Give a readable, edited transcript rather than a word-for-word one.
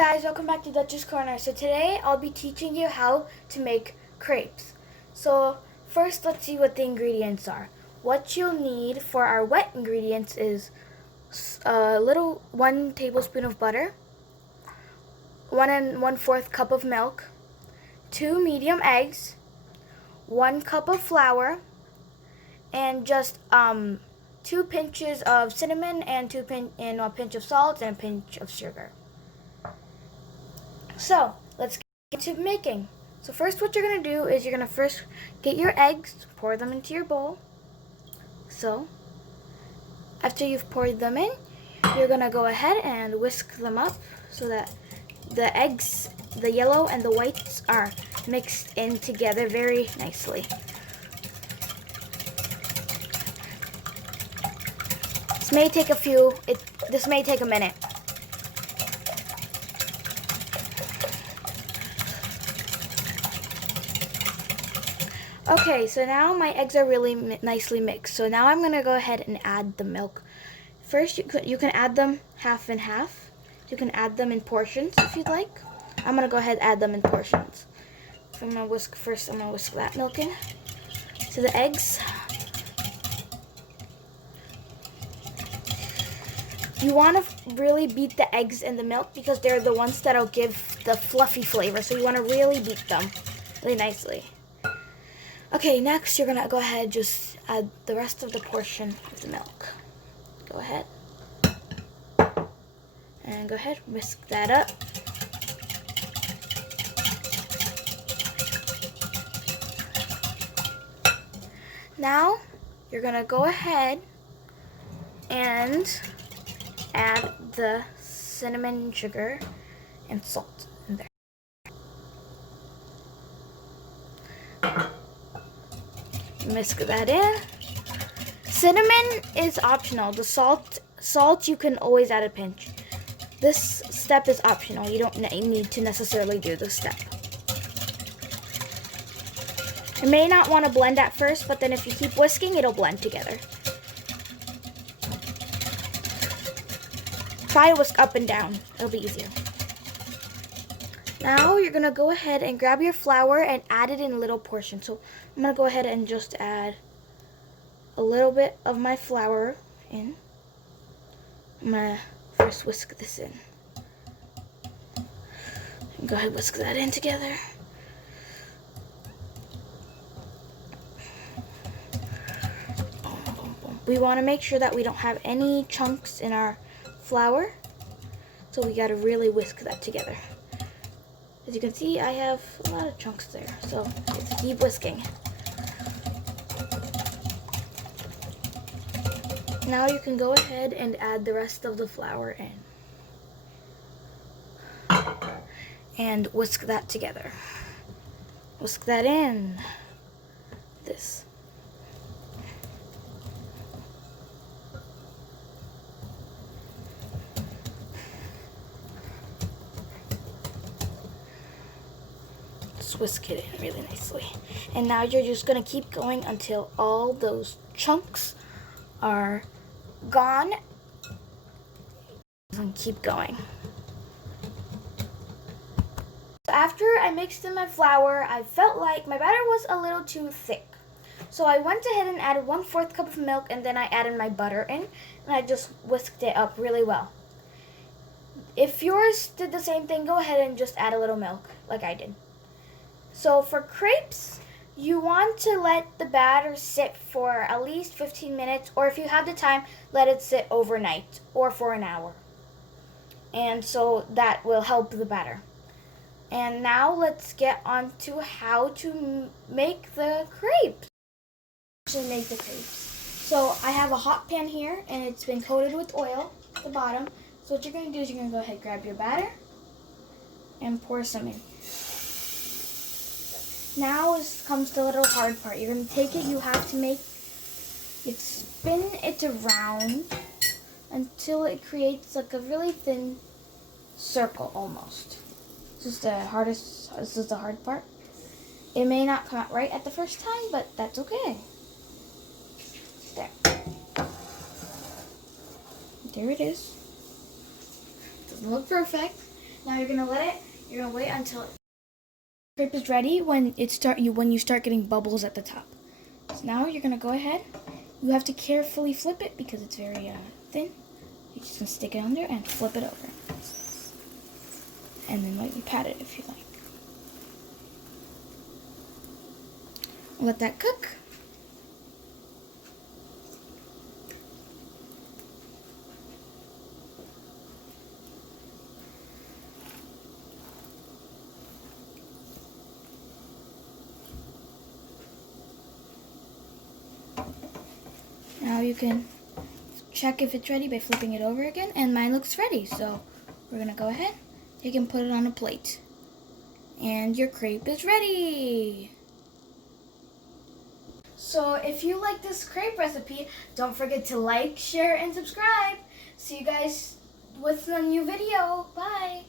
Guys, welcome back to Dutch's Corner. So today I'll be teaching you how to make crepes. So first, let's see what the ingredients are. What you'll need for our wet ingredients is a little 1 tablespoon of butter, 1 1/4 cup of milk, 2 medium eggs, 1 cup of flour, and just 2 pinches of cinnamon and a pinch of salt and a pinch of sugar. So let's get to making. So first what you're going to do is you're going to first get your eggs, pour them into your bowl. So after you've poured them in, you're going to go ahead and whisk them up so that the eggs, the yellow and the whites, are mixed in together very nicely. This may take a minute. Okay, so now my eggs are really nicely mixed. So now I'm going to go ahead and add the milk. First, you can add them half and half. You can add them in portions if you'd like. I'm going to go ahead and add them in portions. So I'm going to whisk that milk in to the eggs. You want to really beat the eggs and the milk because they're the ones that'll give the fluffy flavor. So you want to really beat them really nicely. Okay, next you're going to go ahead and just add the rest of the portion of the milk. Go ahead. And go ahead, whisk that up. Now, you're going to go ahead and add the cinnamon, sugar, and salt in there. Whisk that in. Cinnamon is optional. The salt you can always add a pinch. This step is optional. You don't need to necessarily do this step. You may not want to blend at first, but then if you keep whisking, it'll blend together. Try to whisk up and down. It'll be easier. Now you're going to go ahead and grab your flour and add it in little portions. So I'm going to go ahead and just add a little bit of my flour in. I'm going to first whisk this in. Go ahead and whisk that in together. We want to make sure that we don't have any chunks in our flour. So we got to really whisk that together. As you can see, I have a lot of chunks there, so let's keep whisking. Now you can go ahead and add the rest of the flour in. And whisk that together. Whisk that in. This. Whisk it in really nicely. And now you're just going to keep going until all those chunks are gone. And keep going. So after I mixed in my flour, I felt like my batter was a little too thick. So I went ahead and added 1/4 cup of milk, and then I added my butter in, and I just whisked it up really well. If yours did the same thing, go ahead and just add a little milk like I did. So for crepes, you want to let the batter sit for at least 15 minutes, or if you have the time, let it sit overnight or for an hour. And so that will help the batter. And now let's get on to how to make the crepes. So I have a hot pan here, and it's been coated with oil at the bottom. So what you're going to do is you're going to go ahead and grab your batter and pour some in. Now comes the little hard part. You're going to take it, you have to spin it around until it creates like a really thin circle almost. This is the hard part. It may not come out right at the first time, but that's okay. There. There it is. Doesn't look perfect. Now you're gonna wait until crepe is ready when you start getting bubbles at the top. So now you're gonna go ahead. You have to carefully flip it because it's very thin. You're just gonna stick it under and flip it over, and then lightly pat it if you like. Let that cook. Now you can check if it's ready by flipping it over again, and mine looks ready, so we're gonna go ahead, you can put it on a plate. And your crepe is ready! So if you like this crepe recipe, don't forget to like, share, and subscribe. See you guys with a new video. Bye!